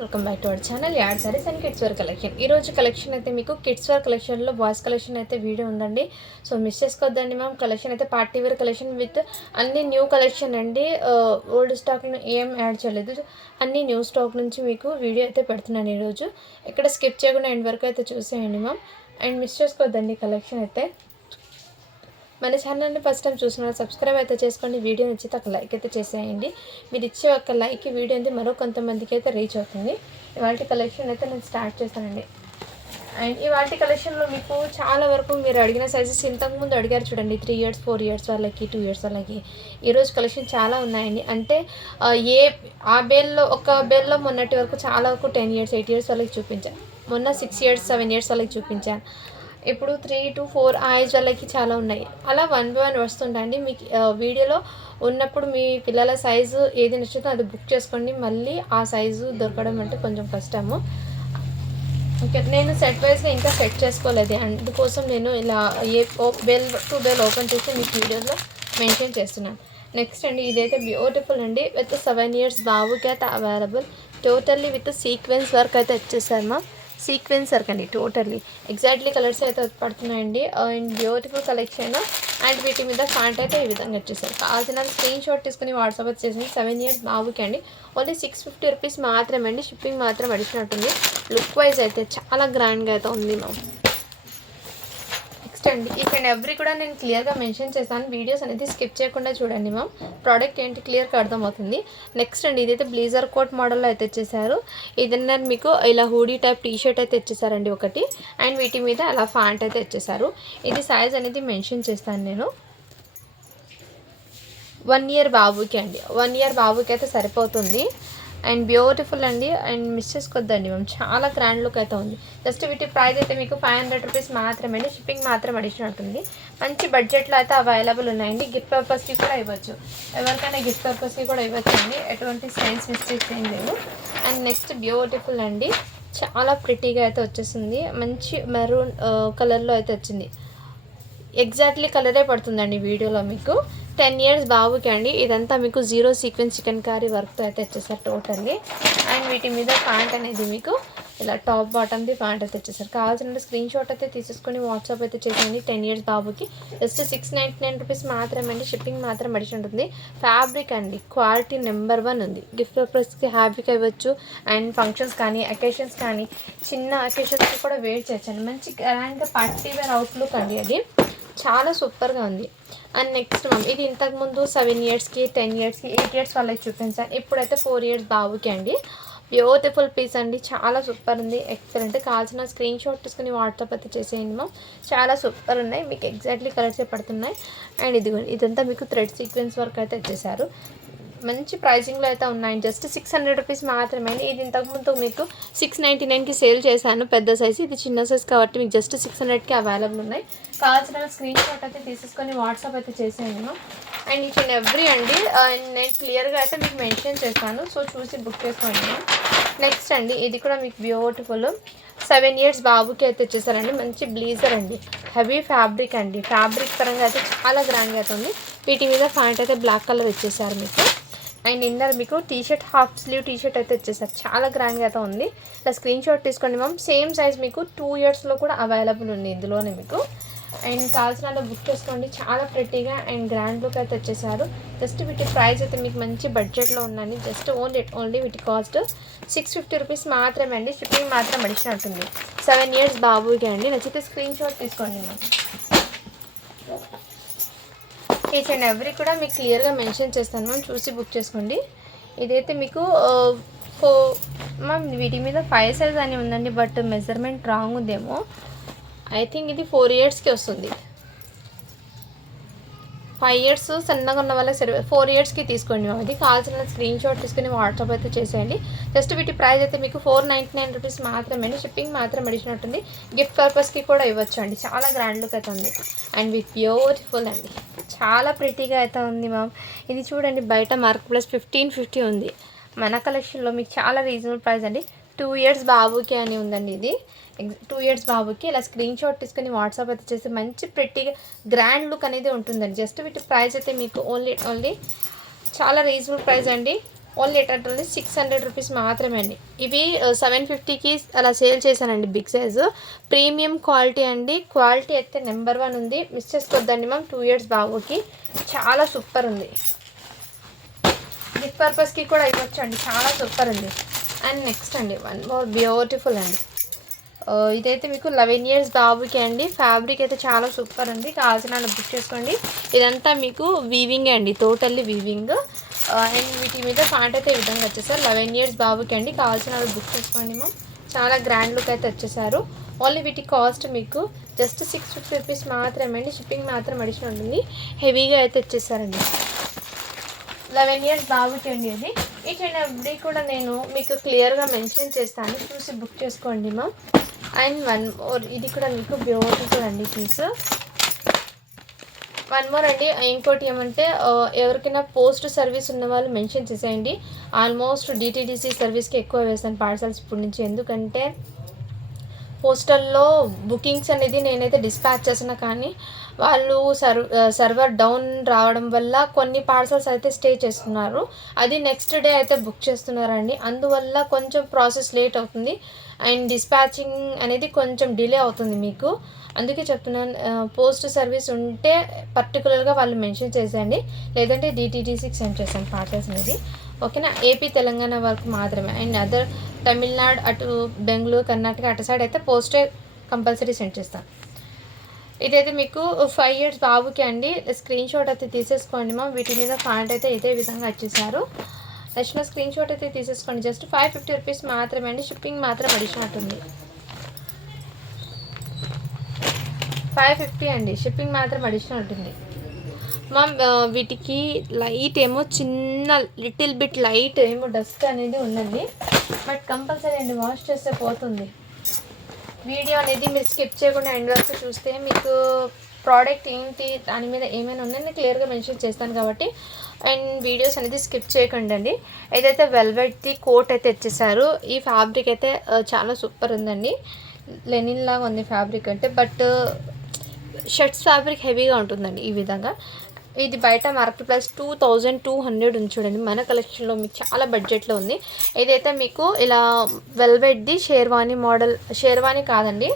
Welcome back to our channel add sarees and kids wear collection. ఈరోజు collection అయితే మీకు kids wear కలెక్షన్లో boys collection అయితే video ఉందండి. సో మిస్ చేసుకోవద్దండి మ్యామ్. కలెక్షన్ అయితే పార్టీ వేర్ కలెక్షన్ విత్ అన్ని న్యూ కలెక్షన్ అండి. ఓల్డ్ స్టాక్ను ఏం యాడ్ చేయలేదు, అన్ని న్యూ స్టాక్ నుంచి మీకు వీడియో అయితే పెడుతున్నాను ఈరోజు. ఇక్కడ స్కిప్ చేయకుండా ఎండ్ వరకు అయితే చూసేయండి మ్యామ్. అండ్ మిస్ చేసుకోవద్దండి కలెక్షన్ అయితే. మన ఛానల్ని ఫస్ట్ టైం చూసిన సబ్స్క్రైబ్ అయితే చేసుకోండి. వీడియో నచ్చితే ఒక లైక్ అయితే చేసేయండి. మీరు ఇచ్చే ఒక లైక్ వీడియో అయితే మరో కొంతమందికి అయితే రీచ్ అవుతుంది. ఇవాళ కలెక్షన్ అయితే నేను స్టార్ట్ చేస్తానండి. అండ్ ఇవాళ కలెక్షన్లో మీకు చాలా వరకు మీరు అడిగిన సైజెస్ ఇంతకుముందు అడిగారు చూడండి, 3 years 4 years వాళ్ళకి, 2 years వాళ్ళకి. ఈరోజు కలెక్షన్ చాలా ఉన్నాయండి. అంటే ఆ బేల్లో ఒక బేల్లో మొన్నటి వరకు చాలా వరకు 10 years 8 years వాళ్ళకి చూపించాను. మొన్న 6 years 7 years వాళ్ళకి చూపించాను. ఇప్పుడు 3 to 4 ఆ ఏజ్ వాళ్ళకి చాలా ఉన్నాయి. అలా 1 by 1 వస్తుందండి. మీకు వీడియోలో ఉన్నప్పుడు మీ పిల్లల సైజు ఏది నచ్చుతో అది బుక్ చేసుకోండి. మళ్ళీ ఆ సైజు దొరకడం అంటే కొంచెం కష్టము. ఓకే, నేను సెట్ వైజ్గా ఇంకా సెట్ చేసుకోలేదు, అందుకోసం నేను ఇలా బెల్ టు బెల్ ఓపెన్ చేసి మీకు వీడియోలో మెన్షన్ చేస్తున్నాను. నెక్స్ట్ అండి, ఇదైతే బ్యూటిఫుల్ అండి. విత్ 7 years బాబుకి అయితే available. Totally with sequence work అయితే వచ్చేసారు మా. సీక్వెన్స్ వర్క్ అండి, టోటల్లీ ఎగ్జాక్ట్లీ కలర్స్ అయితే పడుతున్నాయండి. And beautiful collection. అండ్ వీటి మీద ఫ్యాంట్ అయితే ఈ విధంగా వచ్చేసారు. కావాల్సిన స్క్రీన్ షాట్ తీసుకుని వాట్సాప్ వచ్చేసింది. 7 years బాబుకి అండి. ఓన్లీ 650 rupees మాత్రమే అండి. షిప్పింగ్ మాత్రం అడిషనల్ ఉంటుంది. లుక్ వైజ్ అయితే చాలా గ్రాండ్గా అయితే ఉంది మ్యామ్. నెక్స్ట్ అండి, ఇఫ్ అండ్ ఎవ్రీ కూడా నేను క్లియర్గా మెన్షన్ చేస్తాను. వీడియోస్ అనేది స్కిప్ చేయకుండా చూడండి మ్యామ్. ప్రోడక్ట్ ఏంటి క్లియర్గా అర్థమవుతుంది. నెక్స్ట్ అండి, ఇదైతే బ్లేజర్ కోట్ మోడల్లో అయితే వచ్చేసారు. ఇదన్నా మీకు ఇలా హూడీ టైప్ టీషర్ట్ అయితే ఇచ్చేసారండి ఒకటి. అండ్ వీటి మీద అలా ఫ్యాంట్ అయితే ఇచ్చేసారు. ఇది సైజ్ అనేది మెన్షన్ చేస్తాను నేను. 1 year బాబుకి అండి. 1 year బాబుకి అయితే సరిపోతుంది. అండ్ బ్యూటిఫుల్ అండి. అండ్ మిస్ చేసుకోవద్దండి మేము, చాలా గ్రాండ్ లుక్ అయితే ఉంది. జస్ట్ వీటి ప్రైస్ అయితే మీకు 500 rupees మాత్రమే అండి. షిప్పింగ్ మాత్రం అడిషనల్ ఉంటుంది. మంచి బడ్జెట్లో అయితే అవైలబుల్ ఉన్నాయండి. గిఫ్ట్ పర్పస్కి కూడా ఇవ్వచ్చు, ఎవరికైనా గిఫ్ట్ పర్పస్కి కూడా ఇవ్వచ్చు అండి. ఎటువంటి సైన్స్ మిస్టేక్స్ ఏం లేవు. అండ్ నెక్స్ట్ బ్యూటిఫుల్ అండి, చాలా ప్రిటీగా అయితే వచ్చేసింది. మంచి మెరూన్ కలర్లో అయితే వచ్చింది. ఎగ్జాక్ట్లీ కలరే పడుతుందండి వీడియోలో మీకు. 10 years బాబుకి అండి. ఇదంతా మీకు 0 sequence చికెన్ కర్రీ వర్క్తో అయితే వచ్చేసారు టోటల్లీ. అండ్ వీటి మీద ప్యాంట్ అనేది మీకు ఇలా టాప్ బాటమ్ది ప్యాంట్ అయితే వచ్చేసారు. కావాల్సిన స్క్రీన్ షాట్ అయితే తీసేసుకొని వాట్సాప్ అయితే చేసేయండి. 10 years బాబుకి జస్ట్ 699 rupees మాత్రమే అండి. షిప్పింగ్ మాత్రం అడిషన్ ఉంటుంది. ఫ్యాబ్రిక్ అండి క్వాలిటీ నెంబర్ 1 ఉంది. గిఫ్ట్ పర్పస్కి హ్యాపీగా ఇవ్వచ్చు. అండ్ ఫంక్షన్స్ కానీ అకేషన్స్ కానీ చిన్న అకేషన్స్కి కూడా వేర్ చేయొచ్చండి. మంచి గ్రాండ్గా పార్టీ వేర్ అవుట్లుక్ అండి అది. చాలా సూపర్గా ఉంది. అండ్ నెక్స్ట్ మ్యామ్, ఇది ఇంతకుముందు 7 yearsకి 10 yearsకి 8 years వాళ్ళకి చూపించాను. ఇప్పుడైతే 4 years బాబుకి అండి. బ్యూటిఫుల్ పీస్ అండి, చాలా సూపర్ ఉంది. ఎక్సలెంట్. కావాల్సిన స్క్రీన్ షాట్ తీసుకుని వాట్సాప్ అయితే చేసేయండి మ్యామ్. చాలా సూపర్ ఉన్నాయి. మీకు ఎగ్జాక్ట్లీ కలర్సే పడుతున్నాయి. అండ్ ఇదంతా మీకు థ్రెడ్ సీక్వెన్స్ వర్క్ అయితే వచ్చేసారు. మంచి ప్రైజింగ్లో అయితే ఉన్నాయి. జస్ట్ 600 rupees మాత్రమే. ఇది ఇంతకుముందు మీకు 699కి సేల్ చేశాను పెద్ద సైజు. ఇది చిన్న సైజ్ కాబట్టి మీకు జస్ట్ 600కి అవైలబుల్ ఉన్నాయి. కావాల్సిన స్క్రీన్ షాట్ అయితే తీసేసుకొని వాట్సాప్ అయితే చేసేయండి. అండ్ ఈచ్ అండ్ ఎవ్రీ అండి నేను క్లియర్గా అయితే మీకు మెన్షన్ చేస్తాను, సో చూసి బుక్ చేసుకోండి. నెక్స్ట్ అండి, ఇది కూడా మీకు బ్యూటిఫుల్ 7 years బాబుకి అయితే వచ్చేసారండి. మంచి బ్లేజర్ అండి, హెవీ ఫ్యాబ్రిక్ అండి. ఫ్యాబ్రిక్ పరంగా అయితే చాలా గ్రాండ్గా అయితే ఉంది. వీటి మీద ప్యాంట్ అయితే బ్లాక్ కలర్ ఇచ్చేసారు మీకు. అండ్ ఇన్నర్ మీకు టీషర్ట్ హాఫ్ స్లీవ్ టీషర్ట్ అయితే వచ్చేసారు. చాలా గ్రాండ్గా అయితే ఉంది. ఇలా స్క్రీన్ షాట్ తీసుకోండి మ్యామ్. సేమ్ సైజ్ మీకు 2 yearsలో కూడా అవైలబుల్ ఉంది ఇందులోనే మీకు. అండ్ కావాల్సిన బుక్ చేసుకోండి. చాలా ప్రెట్టీగా అండ్ గ్రాండ్ లుక్ అయితే వచ్చేసారు. జస్ట్ వీటి ప్రైస్ అయితే మీకు మంచి బడ్జెట్లో ఉందండి. జస్ట్ ఓన్లీ వీటి కాస్ట్ 650 rupees మాత్రమే అండి. షిప్పింగ్ మాత్రం అడిషన్ ఉంటుంది. 7 years బాబుకి అండి. నచ్చితే స్క్రీన్ షాట్ తీసుకోండి మ్యామ్. ఈచ్ అండ్ ఎవ్రీ కూడా మీకు క్లియర్గా మెన్షన్ చేస్తాను మ్యామ్, చూసి బుక్ చేసుకోండి. ఇదైతే మీకు మ్యామ్ వీటి మీద 5 size అని ఉందండి, బట్ మెజర్మెంట్ రాంగ్ ఉందేమో. ఐ థింక్ ఇది 4 yearsకి వస్తుంది. 5 years సన్నగా ఉన్న వాళ్ళకి సరే 4 yearsకి తీసుకోండి మ్యామ్. ఇది కావాల్సిన స్క్రీన్ షాట్ తీసుకుని వాట్సాప్ అయితే చేసేయండి. జస్ట్ వీటి ప్రైస్ అయితే మీకు 499 rupees మాత్రమే అండి. షిప్పింగ్ మాత్రం అడిషన్ ఉంటుంది. గిఫ్ట్ పర్పస్కి కూడా ఇవ్వచ్చు అండి. చాలా గ్రాండ్ లుక్ అయితే ఉంది. అండ్ విత్ బ్యూటిఫుల్ అండి, చాలా ప్రిటీగా అయితే ఉంది మ్యామ్. ఇది చూడండి, బయట మార్క్ ప్లస్ 1550 ఉంది. మన కలెక్షన్లో మీకు చాలా రీజనబుల్ ప్రైస్ అండి. 2 years బాబుకి అని ఉందండి. ఇది 2 years బాబుకి. ఇలా స్క్రీన్ షాట్ తీసుకుని వాట్సాప్ అయితే చేసి మంచి ప్రిటీగా గ్రాండ్ లుక్ అనేది ఉంటుందండి. జస్ట్ వీటి ప్రైస్ అయితే మీకు ఓన్లీ చాలా రీజనబుల్ ప్రైస్ అండి. ఓన్లీ 600 రూపీస్ మాత్రమే అండి. ఇవి 750కి అలా సేల్ చేశానండి. బిగ్ సైజు ప్రీమియం క్వాలిటీ అండి. క్వాలిటీ అయితే నెంబర్ 1 ఉంది. మిస్ చేసుకోవద్దండి మ్యామ్. 2 ఇయర్స్ బాబుకి చాలా సూపర్ ఉంది. గిఫ్ట్ పర్పస్కి కూడా ఇవ్వచ్చు అండి. చాలా సూపర్ ఉంది. అండ్ నెక్స్ట్ అండి వన్ మోర్ బ్యూటిఫుల్ అండి. ఇదైతే మీకు 11 ఇయర్స్ బాబుకి అండి. ఫ్యాబ్రిక్ అయితే చాలా సూపర్ ఉంది. కావాల్సిన బుక్ చేసుకోండి. ఇదంతా మీకు వీవింగ్ అండి, టోటల్లీ వీవింగ్. అండ్ వీటి మీద ప్యాంట్ అయితే ఈ విధంగా వచ్చేసారు. 11 ఇయర్స్ బాబుకి అండి. కావాల్సిన వాళ్ళు బుక్ చేసుకోండి మ్యామ్. చాలా గ్రాండ్ లుక్ అయితే వచ్చేసారు. ఓన్లీ వీటి కాస్ట్ మీకు జస్ట్ 650 రూపీస్ మాత్రమే అండి. షిప్పింగ్ మాత్రం అడిషనల్ ఉంటుంది. హెవీగా అయితే వచ్చేసారండి. 11 ఇయర్స్ బాబుకి అండి. అది ఈచ్ అండ్ ఎవ్రీ కూడా నేను మీకు క్లియర్గా మెన్షన్ చేస్తాను, చూసి బుక్ చేసుకోండి మ్యామ్. అండ్ వన్ మోర్, ఇది కూడా మీకు బ్యూటిఫుల్ అండి పీస్. వన్ మోర్ అండి. ఇంకోటి ఏమంటే ఎవరికైనా పోస్ట్ సర్వీస్ ఉన్న వాళ్ళు మెన్షన్ చేసేయండి. ఆల్మోస్ట్ డిటీడీసీ సర్వీస్కి ఎక్కువ వేస్తాను పార్సల్స్ ఇప్పటి నుంచి. ఎందుకంటే పోస్టల్లో బుకింగ్స్ అనేది నేనైతే డిస్పాచ్ చేసిన, కానీ వాళ్ళు సర్వర్ డౌన్ రావడం వల్ల కొన్ని పార్సల్స్ అయితే స్టే చేస్తున్నారు. అది నెక్స్ట్ డే అయితే బుక్ చేస్తున్నారండి. అందువల్ల కొంచెం ప్రాసెస్ లేట్ అవుతుంది అండ్ డిస్పాచింగ్ అనేది కొంచెం డిలే అవుతుంది మీకు. అందుకే చెప్తున్నాను, పోస్ట్ సర్వీస్ ఉంటే పర్టికులర్గా వాళ్ళు మెన్షన్ చేసేయండి. లేదంటే డిటీడీసీకి సెండ్ చేస్తాను పార్సల్స్ అనేది. ఓకేనా? ఏపీ తెలంగాణ వరకు మాత్రమే. అండ్ అదర్ తమిళనాడు, అటు బెంగళూరు, కర్ణాటక అటు సైడ్ అయితే పోస్టే కంపల్సరీ సెండ్ చేస్తాను. ఇదైతే మీకు 5 ఇయర్స్ బాబుకి అండి. స్క్రీన్ షాట్ అయితే తీసేసుకోండి మా. వీటి మీద ప్యాంట్ అయితే ఇదే విధంగా వచ్చేసారు. నచ్చిన స్క్రీన్ షాట్ అయితే తీసేసుకోండి. జస్ట్ 550 రూపీస్ మాత్రమే అండి. షిప్పింగ్ మాత్రం అడిషనల్ ఉంటుంది. 550 అండి. షిప్పింగ్ మాత్రం అడిషనల్ ఉంటుంది మ్యామ్. వీటికి లైట్ ఏమో చిన్న లిటిల్ బిట్ లైట్ ఏమో డస్ట్ అనేది ఉందండి. బట్ కంపల్సరీ అండి, వాష్ చేస్తే పోతుంది. వీడియో అనేది మీరు స్కిప్ చేయకుండా ఎండ్ వరకు చూస్తే మీకు ప్రోడక్ట్ ఏంటి, దాని మీద ఏమైనా ఉందని నేను క్లియర్గా మెన్షన్ చేస్తాను కాబట్టి. అండ్ వీడియోస్ అనేది స్కిప్ చేయకండి అండి. ఏదైతే వెల్వెట్ది కోట్ అయితే ఇచ్చేసారు. ఈ ఫ్యాబ్రిక్ అయితే చాలా సూపర్ ఉందండి. లెనిన్ లాగా ఉంది ఫ్యాబ్రిక్ అంటే. బట్ షర్ట్స్ ఫ్యాబ్రిక్ హెవీగా ఉంటుందండి ఈ విధంగా. ఇది బయట మార్కెట్ ప్రైస్ 2200 ఉంది చూడండి. మన కలెక్షన్లో మీకు చాలా బడ్జెట్లో ఉంది. ఇదైతే మీకు ఇలా వెల్వెట్ది షేర్వానీ మోడల్, షేర్వానీ కాదండి,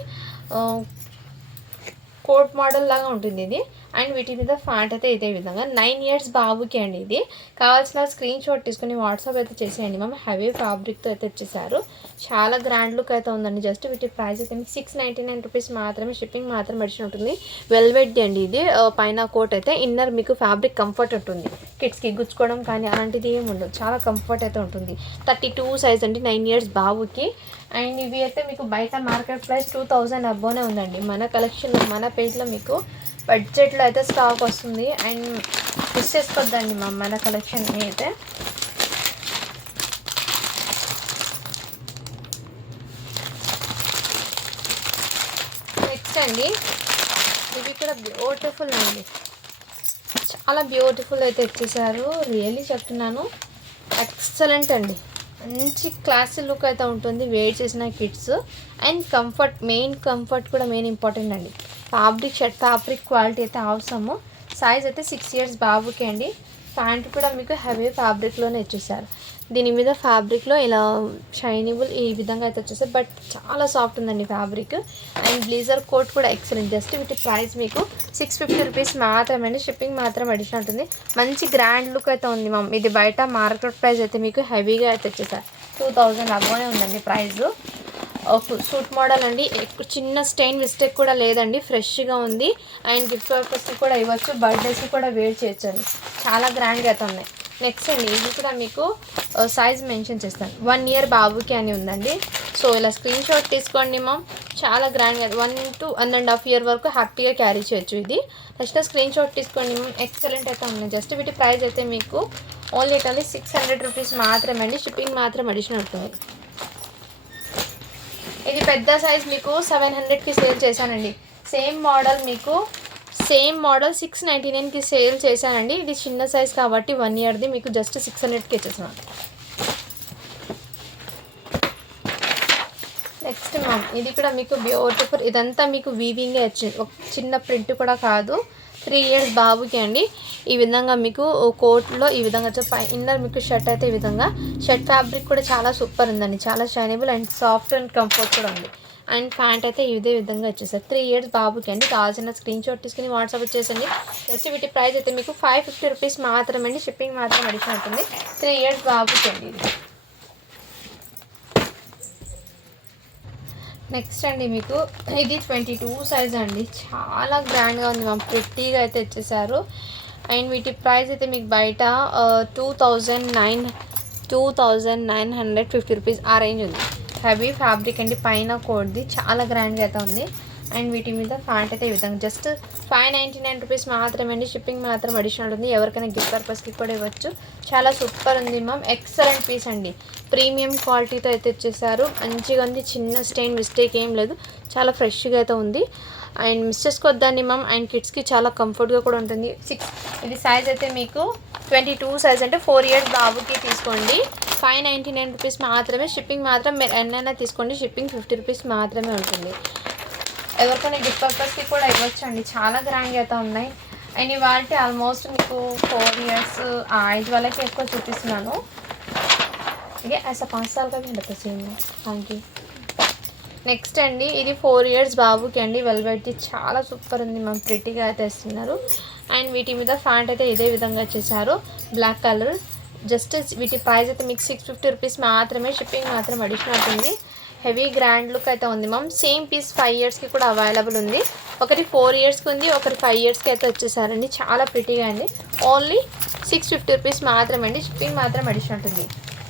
కోట్ మోడల్ లాగా ఉంటుంది ఇది. అండ్ వీటి మీద ఫ్యాంట్ అయితే ఇదే విధంగా 9 ఇయర్స్ బాబుకి అండి. ఇది కావాల్సిన స్క్రీన్ షాట్ తీసుకుని వాట్సాప్ అయితే చేసేయండి మ్యామ్. హెవీ ఫ్యాబ్రిక్తో అయితే వచ్చేసారు. చాలా గ్రాండ్ లుక్ అయితే ఉందండి. జస్ట్ వీటి ప్రైస్ అయితే మీకు 699 రూపీస్ మాత్రమే. షిప్పింగ్ మాత్రం అడిషన్ ఉంటుంది. వెల్వెట్ది అండి ఇది. పైన కోట్ అయితే ఇన్నర్ మీకు ఫ్యాబ్రిక్ కంఫర్ట్ ఉంటుంది. కిడ్స్కి గుచ్చుకోవడం కానీ అలాంటిది ఏమి ఉండదు. చాలా కంఫర్ట్ అయితే ఉంటుంది. 32 సైజ్ అండి, 9 ఇయర్స్ బాబుకి. అండ్ ఇవి అయితే మీకు బయట మార్కెట్ ప్రైస్ 2000 అబ్బోనే ఉందండి. మన కలెక్షన్లో, మన పేజ్లో మీకు బడ్జెట్లో అయితే స్టాక్ వస్తుంది. అండ్ మిస్ చేసుకోవద్దండి మన కలెక్షన్ అయితే. నెక్స్ట్ అండి, ఇవి కూడా బ్యూటిఫుల్ అండి. చాలా బ్యూటిఫుల్ అయితే ఇచ్చేసారు. రియల్లీ చెప్తున్నాను, ఎక్సలెంట్ అండి. మంచి క్లాసీ లుక్ అయితే ఉంటుంది వేర్ చేసిన kids. And comfort, main comfort కూడా మెయిన్ ఇంపార్టెంట్ అండి. ఫ్యాబ్రిక్, షర్ట్ ఫ్యాబ్రిక్ క్వాలిటీ అయితే అవసరము. సైజ్ అయితే 6 ఇయర్స్ బాబుకి అండి. ప్యాంట్ కూడా మీకు హెవీ ఫ్యాబ్రిక్లోనే ఇచ్చేసారు. దీని మీద ఫ్యాబ్రిక్లో ఇలా షైనిబుల్ ఈ విధంగా అయితే వచ్చేసారు. బట్ చాలా సాఫ్ట్ ఉందండి ఫ్యాబ్రిక్. అండ్ బ్లేజర్ కోట్ కూడా ఎక్సలెంట్. జస్ట్ వీటి ప్రైస్ మీకు 650 రూపీస్ మాత్రమే అండి. షిప్పింగ్ మాత్రం అడిషనల్ ఉంటుంది. మంచి గ్రాండ్ లుక్ అయితే ఉంది మ్యామ్. ఇది బయట మార్కెట్ ప్రైస్ అయితే మీకు హెవీగా అయితే వచ్చేసారు. 2000 అబ్బోనే ఉందండి ప్రైస్. సూట్ మోడల్ అండి. చిన్న స్టెయిన్ మిస్టేక్ కూడా లేదండి. ఫ్రెష్గా ఉంది. అండ్ గిఫ్ట్ పర్పస్కి కూడా ఇవ్వచ్చు, బర్త్డేస్కి కూడా వేర్ చేయొచ్చు అండి. చాలా గ్రాండ్గా అయితే ఉన్నాయి. నెక్స్ట్ అండి, ఇది కూడా మీకు సైజ్ మెన్షన్ చేస్తాను. 1 ఇయర్ బాబుకి అని ఉందండి. సో ఇలా స్క్రీన్ షాట్ తీసుకోండి మ్యామ్. చాలా గ్రాండ్గా 1 to 1.5 ఇయర్ వరకు హ్యాపీగా క్యారీ చేయొచ్చు. ఇది ఫస్ట్ స్క్రీన్ షాట్ తీసుకోండి మ్యామ్. ఎక్సలెంట్ అయితే ఉన్నాయి. జస్ట్ వీటి ప్రైస్ అయితే మీకు ఓన్లీ 600 రూపీస్ మాత్రమే అండి. షిప్పింగ్ మాత్రం అడిషనల్ ఉంటుంది. ఇది పెద్ద సైజ్ మీకు 700కి సేల్ చేశానండి. సేమ్ మోడల్ 699కి సేల్ చేశానండి. ఇది చిన్న సైజ్ కాబట్టి 1 ఇయర్ది మీకు జస్ట్ 600కి ఇచ్చేసాను. నెక్స్ట్ మ్యామ్, ఇది కూడా మీకు బ్యూటిఫుల్. ఇదంతా మీకు వీవింగే వచ్చింది. ఒక చిన్న ప్రింట్ కూడా కాదు. 3 ఇయర్స్ బాబుకి అండి. ఈ విధంగా మీకు కోట్లో ఈ విధంగా ఇన్నర్ మీకు షర్ట్ అయితే ఈ విధంగా షర్ట్ ఫ్యాబ్రిక్ కూడా చాలా సూపర్ ఉందండి. చాలా షైనబుల్ అండ్ సాఫ్ట్ అండ్ కంఫర్ట్ కూడా ఉంది. అండ్ ప్యాంట్ అయితే ఇదే విధంగా వచ్చేసారు. 3 ఇయర్స్ బాబుకి అండి. కావాల్సిన స్క్రీన్ షాట్ తీసుకుని వాట్సాప్ వచ్చేసండి. జస్ట్ వీటి ప్రైస్ అయితే మీకు 550 రూపీస్ మాత్రమే అండి. షిప్పింగ్ మాత్రం అడిషనల్ ఉంటుంది. 3 ఇయర్స్ బాబుకి అండి. నెక్స్ట్ అండి మీకు ఇది 22 సైజ్ అండి. చాలా గ్రాండ్గా ఉంది మ్యామ్. ప్రిట్టీగా అయితే వచ్చేసారు. అండ్ వీటి ప్రైస్ అయితే మీకు బయట 2950 రూపీస్ ఆ రేంజ్ ఉంది. హెవీ ఫ్యాబ్రిక్ అండి. పైన కోడ్ది చాలా గ్రాండ్గా అయితే ఉంది. అండ్ వీటి మీద ప్యాంట్ అయితే ఈ విధంగా జస్ట్ 599 రూపీస్ మాత్రమే అండి. షిప్పింగ్ మాత్రం అడిషనల్ ఉంది. ఎవరికైనా గిఫ్ట్ పర్పస్కి కూడా ఇవ్వచ్చు. చాలా సూపర్ ఉంది మ్యామ్. ఎక్సలెంట్ పీస్ అండి. ప్రీమియం క్వాలిటీతో అయితే ఇచ్చేసారు. మంచిగా ఉంది. చిన్న స్టెయిన్ మిస్టేక్ ఏం లేదు. చాలా ఫ్రెష్గా అయితే ఉంది. అండ్ మిస్ చేసుకోవద్దండి మ్యామ్. అండ్ కిడ్స్కి చాలా కంఫర్ట్గా కూడా ఉంటుంది. ఇది సైజ్ అయితే మీకు 22 సైజ్ అంటే 4 ఇయర్స్ బాబుకి తీసుకోండి. 599 రూపీస్ మాత్రమే. షిప్పింగ్ మాత్రం మీరు ఎన్నైనా తీసుకోండి. షిప్పింగ్ 50 రూపీస్ మాత్రమే ఉంటుంది. ఎవరికైనా గిఫ్ట్ పర్పస్కి కూడా ఇవ్వచ్చండి. చాలా గ్రాండ్గా అయితే ఉన్నాయి. అండ్ ఇవాళ ఆల్మోస్ట్ మీకు 4 ఇయర్స్ 5 వాళ్ళకి ఎక్కువ చూపిస్తున్నాను. ఇదే ऐसा 5 साल का भी रहता सेम है. Thank you. నెక్స్ట్ అండి ఇది 4 ఇయర్స్ బాబుకి అండి. వెల్వెట్ చాలా సూపర్ ఉంది మ్యామ్. ప్రిటీగా అయితే ఇస్తున్నారు. అండ్ వీటి మీద ప్యాంట్ అయితే ఇదే విధంగా చేశారు. Black colour. జస్ట్ వీటి ప్రైస్ అయితే మీకు 650 రూపీస్ మాత్రమే. షిప్పింగ్ మాత్రం అడిషనల్ ఉంటుంది. హెవీ గ్రాండ్ లుక్ అయితే ఉంది మ్యామ్. సేమ్ పీస్ 5 ఇయర్స్కి కూడా అవైలబుల్ ఉంది. ఒకటి 4 ఇయర్స్కి ఉంది, ఒకటి 5 ఇయర్స్కి అయితే వచ్చేసారండి. చాలా ప్రిటీగా అండి. ఓన్లీ 650 రూపీస్ మాత్రమే అండి. షిప్పింగ్ మాత్రం అడిషనల్ ఉంటుంది.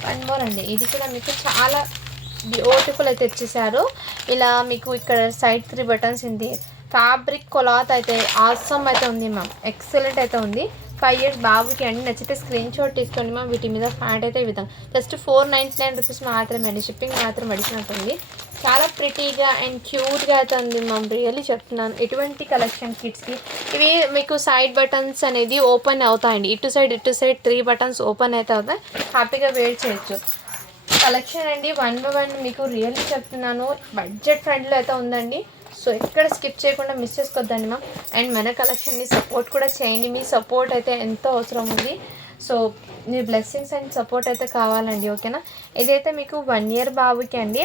వన్ మోర్ అండి. ఇది కూడా మీకు చాలా బ్యూటిఫుల్ అయితే ఇచ్చేసారు. ఇలా మీకు ఇక్కడ సైడ్ 3 బటన్స్ ఉంది. ఫ్యాబ్రిక్ క్లాత్ అయితే ఆసమ్ అయితే ఉంది మ్యామ్. ఎక్సలెంట్ అయితే ఉంది. 5 ఇయర్స్ బాబుకి అండి. నచ్చితే స్క్రీన్ షాట్ తీసుకోండి మ్యామ్. వీటి మీద ప్యాంట్ అయితే ఈ విధంగా జస్ట్ 499 రూపీస్ మాత్రమే అండి. షిప్పింగ్ మాత్రం అడిషనల్ ఉంటుంది. చాలా ప్రిటీగా అండ్ క్యూట్గా అయితే ఉంది మ్యామ్. రియల్లీ చెప్తున్నాను. ఎటువంటి కలెక్షన్ కిడ్స్కి ఇవి మీకు సైడ్ బటన్స్ అనేది ఓపెన్ అవుతాయండి. ఇటు సైడ్ 3 బటన్స్ ఓపెన్ అయితే అవుతాయి. హ్యాపీగా వేర్ చేయొచ్చు. కలెక్షన్ అండి 1 by 1 మీకు రియల్లీ చెప్తున్నాను. బడ్జెట్ ఫ్రెండ్లో అయితే ఉందండి. సో ఎక్కడ స్కిప్ చేయకుండా మిస్ చేసుకోవద్దండి మ్యామ్. అండ్ మన కలెక్షన్ని సపోర్ట్ కూడా చేయండి. మీ సపోర్ట్ అయితే ఎంతో అవసరం ఉంది. So me blessings and support అయితే కావాలండి. ఓకేనా. ఇదైతే మీకు 1 ఇయర్ బాబుకి అండి.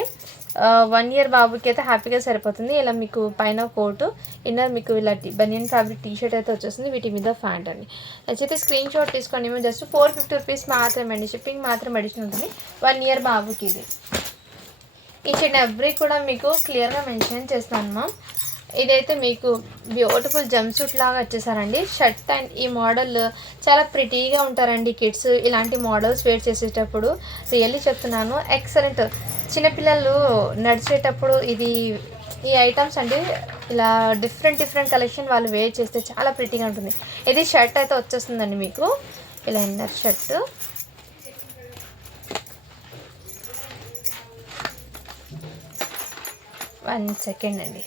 1 ఇయర్ బాబుకి అయితే హ్యాపీగా సరిపోతుంది. ఇలా మీకు పైన కోటు, ఇన్నర్ మీకు ఇలా బనియన్ ఫ్యాబ్రిక్ టీషర్ట్ అయితే వచ్చేస్తుంది. వీటి మీద ప్యాంట్ అండి. నచ్చితే స్క్రీన్ షాట్ తీసుకోండి. మేము జస్ట్ 450 రూపీస్ మాత్రమే అండి. షిప్పింగ్ మాత్రం అడిషనల్ ఉంటుంది. 1 ఇయర్ బాబుకి ఇది. ఈచ్ అండ్ ఎవ్రీ కూడా మీకు క్లియర్గా మెన్షన్ చేస్తాను మ్యామ్. ఇదైతే మీకు బ్యూటిఫుల్ జంప్ సూట్ లాగా వచ్చేసారండి. షర్ట్ అండ్ ఈ మోడల్ చాలా ప్రిటీగా ఉంటారండి కిడ్స్. ఇలాంటి మోడల్స్ వేర్ చేసేటప్పుడు రియల్లీ చెప్తున్నాను. ఎక్సలెంట్. చిన్నపిల్లలు నడిచేటప్పుడు ఈ ఐటమ్స్ అండి ఇలా డిఫరెంట్ కలెక్షన్ వాళ్ళు వేర్ చేస్తే చాలా ప్రిటీగా ఉంటుంది. ఇది షర్ట్ అయితే వచ్చేస్తుందండి మీకు ఇలా ఇన్నర్ షర్ట్. వన్ సెకండ్ అండి.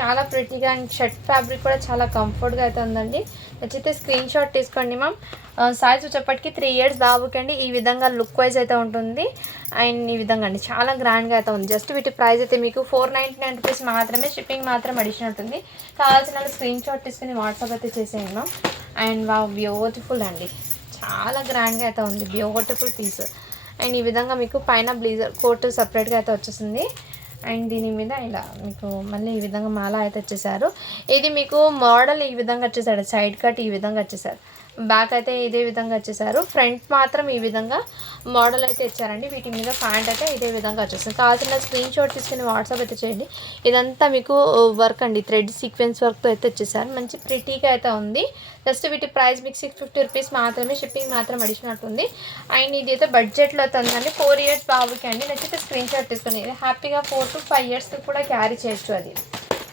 చాలా ప్రిటీగా అండ్ షర్ట్ ఫ్యాబ్రిక్ కూడా చాలా కంఫర్ట్గా అయితే ఉందండి. నచ్చితే స్క్రీన్ షాట్ తీసుకోండి మ్యామ్. సైజ్ వచ్చేప్పటికి 3 ఇయర్స్ బాబుకి అండి. ఈ విధంగా లుక్ వైజ్ అయితే ఉంటుంది. అండ్ ఈ విధంగా అండి చాలా గ్రాండ్గా అయితే ఉంది. జస్ట్ వీటి ప్రైస్ అయితే మీకు 499 రూపీస్ మాత్రమే. షిప్పింగ్ మాత్రం అడిషనల్ ఉంటుంది. కావాల్సిన స్క్రీన్ షాట్ తీసుకుని వాట్సాప్ అయితే చేసేయండి మ్యామ్. అండ్ బ్యూటిఫుల్ అండి. చాలా గ్రాండ్గా అయితే ఉంది. Beautiful piece. అండ్ ఈ విధంగా మీకు పైన బ్లేజర్ కోట్ సపరేట్గా అయితే వచ్చేసింది. అండ్ దీని మీద ఇలా మీకు మళ్ళీ ఈ విధంగా మాల అయితే వచ్చేసారు. ఇది మీకు మోడల్ ఈ విధంగా వచ్చేసాడు. సైడ్ కట్ ఈ విధంగా వచ్చేసారు. బ్యాక్ అయితే ఇదే విధంగా వచ్చేసారు. ఫ్రంట్ మాత్రం ఈ విధంగా మోడల్ అయితే ఇచ్చారండి. వీటి మీద ప్యాంట్ అయితే ఇదే విధంగా వచ్చేస్తుంది. కావాల్సిన స్క్రీన్ షాట్ తీసుకుని వాట్సాప్ అయితే చేయండి. ఇదంతా మీకు వర్క్ అండి. థ్రెడ్ సీక్వెన్స్ వర్క్తో అయితే వచ్చేసారు. మంచి ప్రిటీగా అయితే ఉంది. జస్ట్ వీటి ప్రైస్ మీకు 650 రూపీస్ మాత్రమే. షిప్పింగ్ మాత్రం అడిషనల్ ఉంది. అండ్ ఇది అయితే బడ్జెట్లో అయితే ఉందండి. 4 ఇయర్స్ బాబుకి అండి. నచ్చితే స్క్రీన్ షాట్ తీసుకుని హ్యాపీగా 4 to 5 ఇయర్స్కి కూడా క్యారీ చేయొచ్చు. అది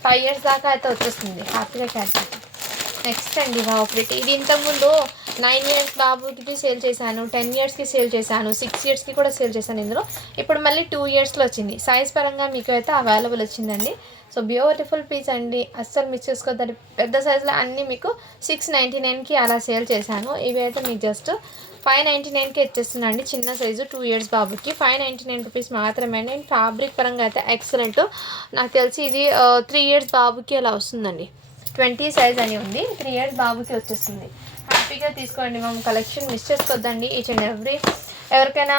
5 ఇయర్స్ దాకా అయితే వచ్చేస్తుంది. హ్యాపీగా క్యారీ చేయొచ్చు. నెక్స్ట్ అండి ప్రిటీ. ఇది ఇంతకుముందు 9 ఇయర్స్ బాబుకి సేల్ చేశాను, 10 ఇయర్స్కి సేల్ చేశాను, 6 ఇయర్స్కి కూడా సేల్ చేశాను ఇందులో. ఇప్పుడు మళ్ళీ 2 ఇయర్స్లో వచ్చింది. సైజ్ పరంగా మీకు అయితే అవైలబుల్ వచ్చిందండి. సో బ్యూటిఫుల్ పీస్ అండి, అస్సలు మిస్ చేసుకోవద్దండి. పెద్ద సైజులో అన్నీ మీకు 699కి అలా సేల్ చేశాను. ఇవి అయితే మీకు జస్ట్ 599కి ఇచ్చేస్తున్నాను అండి. చిన్న సైజు 2 ఇయర్స్ బాబుకి 599 రూపీస్ మాత్రమే అండి. అండ్ ఫ్యాబ్రిక్ పరంగా అయితే ఎక్సలెంట్. నాకు తెలిసి ఇది 3 ఇయర్స్ బాబుకి అలా వస్తుందండి. 20 సైజ్ అని ఉంది, 3 ఇయర్స్ బాబుకి వచ్చేస్తుంది. హ్యాపీగా తీసుకోండి మ్యామ్, కలెక్షన్ మిస్ చేసుకోవద్దండి. ఈచ్ అండ్ ఎవ్రీ ఎవరికైనా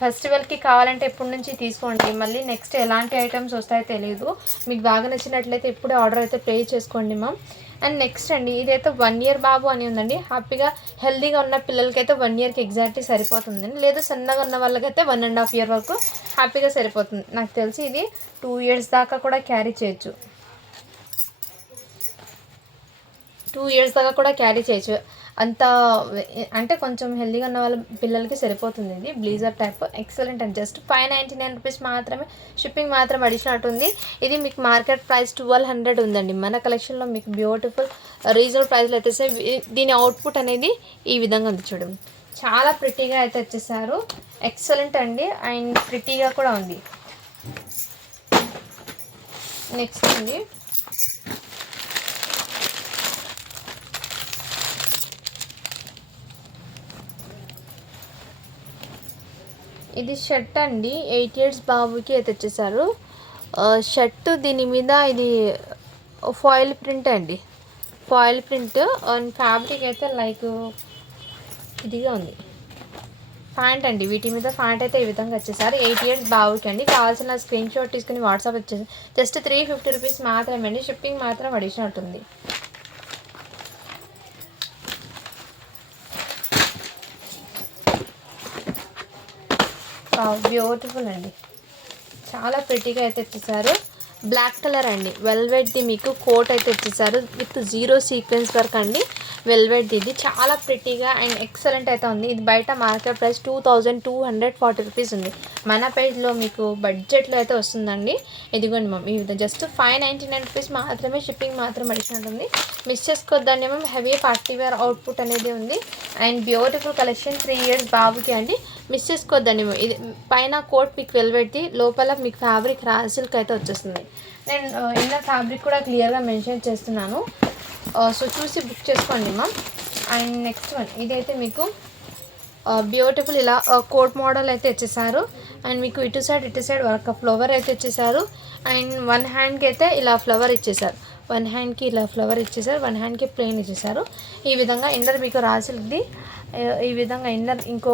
ఫెస్టివల్కి కావాలంటే ఎప్పటి నుంచి తీసుకోండి. మళ్ళీ నెక్స్ట్ ఎలాంటి ఐటమ్స్ వస్తాయో తెలియదు. మీకు బాగా నచ్చినట్లయితే ఇప్పుడే ఆర్డర్ అయితే ప్లే చేసుకోండి మ్యామ్. అండ్ నెక్స్ట్ అండి, ఇదైతే 1 ఇయర్ బాబు అని ఉందండి. హ్యాపీగా హెల్తీగా ఉన్న పిల్లలకైతే 1 ఇయర్కి ఎగ్జాక్ట్లీ సరిపోతుందండి. లేదు సన్నగా ఉన్న వాళ్ళకైతే 1.5 ఇయర్ వరకు హ్యాపీగా సరిపోతుంది. నాకు తెలిసి ఇది 2 ఇయర్స్ దాకా కూడా క్యారీ చేయొచ్చు. 2 ఇయర్స్ దాకా కూడా క్యారీ చేయొచ్చు. అంత అంటే కొంచెం హెల్దీగా ఉన్న వాళ్ళ పిల్లలకి సరిపోతుంది. ఇది blazer type excellent and just 599 rupees మాత్రమే. షిప్పింగ్ మాత్రం అడిషనల్ ఉంది. ఇది మీకు మార్కెట్ ప్రైస్ 1200 ఉందండి. మన కలెక్షన్లో మీకు బ్యూటిఫుల్ రీజనబుల్ ప్రైస్లో అయితే దీని అవుట్పుట్ అనేది ఈ విధంగా ఉంది చూడండి. చాలా ప్రిటీగా అయితే వచ్చేసారు. ఎక్సలెంట్ అండి అండ్ ప్రిటీగా కూడా ఉంది. నెక్స్ట్ అండి, ఇది షర్ట్ అండి. 8 ఇయర్స్ బాబుకి అయితే తెచ్చేసారు షర్ట్. దీని మీద ఇది ఫాయిల్ ప్రింట్ అండి, ఫాయిల్ ప్రింట్. అండ్ ఫ్యాబ్రిక్ అయితే లైక్ ఇదిగా ఉంది. ప్యాంట్ అండి, వీటి మీద ప్యాంట్ అయితే ఈ విధంగా వచ్చేసారు. 8 ఇయర్స్ బాబుకి అండి. కావాల్సిన స్క్రీన్ షాట్ తీసుకుని వాట్సాప్ వచ్చేసి జస్ట్ 350 రూపీస్ మాత్రమే అండి. షిప్పింగ్ మాత్రం అడిషనల్ ఉంటుంది. బ్యూటిఫుల్ అండి, చాలా ప్రిటీగా అయితే ఇచ్చేసారు. బ్లాక్ కలర్ అండి, వెల్వెట్ది మీకు కోట్ అయితే ఇచ్చేసారు విత్ 0 సీక్వెన్స్ వర్క్ అండి. వెల్వెట్ది ఇది చాలా ప్రిటీగా అండ్ ఎక్సలెంట్ అయితే ఉంది. ఇది బయట మార్కెట్ ప్రైస్ 2240 రూపీస్ ఉంది. మన పేజ్లో మీకు బడ్జెట్లో అయితే వస్తుందండి. ఇదిగోండి మ్యామ్, ఈ విధంగా జస్ట్ 599 రూపీస్ మాత్రమే. షిప్పింగ్ మాత్రం అడిషనల్ ఉంది. మిస్ చేసుకోవద్దండి మ్యామ్. హెవీ పార్టీవేర్ అవుట్పుట్ అనేది ఉంది అండ్ బ్యూటిఫుల్ కలెక్షన్. 3 ఇయర్స్ బాబుకి అండి. మిస్ చేసుకోవద్దండి. ఇది పైన కోట్ మీకు వెల్వెట్ది, లోపల మీకు ఫ్యాబ్రిక్ రా సిల్క్ అయితే వచ్చేస్తుంది. నేను ఇలా ఫ్యాబ్రిక్ కూడా క్లియర్గా మెన్షన్ చేస్తున్నాను. సో చూసి బుక్ చేసుకోండి మ్యామ్. అండ్ నెక్స్ట్ వన్, ఇదైతే మీకు బ్యూటిఫుల్ ఇలా కోట్ మోడల్ అయితే ఇచ్చేసారు. అండ్ మీకు ఇటు సైడ్ ఒక ఫ్లవర్ అయితే ఇచ్చేసారు. అండ్ 1 హ్యాండ్కి అయితే ఇలా ఫ్లవర్ ఇచ్చేసారు. 1 హ్యాండ్కి ఇలా ఫ్లవర్ ఇచ్చేసారు, 1 హ్యాండ్కి ప్లెయిన్ ఇచ్చేసారు. ఈ విధంగా ఇందరు మీకు రాసిల్ది ఈ విధంగా ఇందరు ఇంకో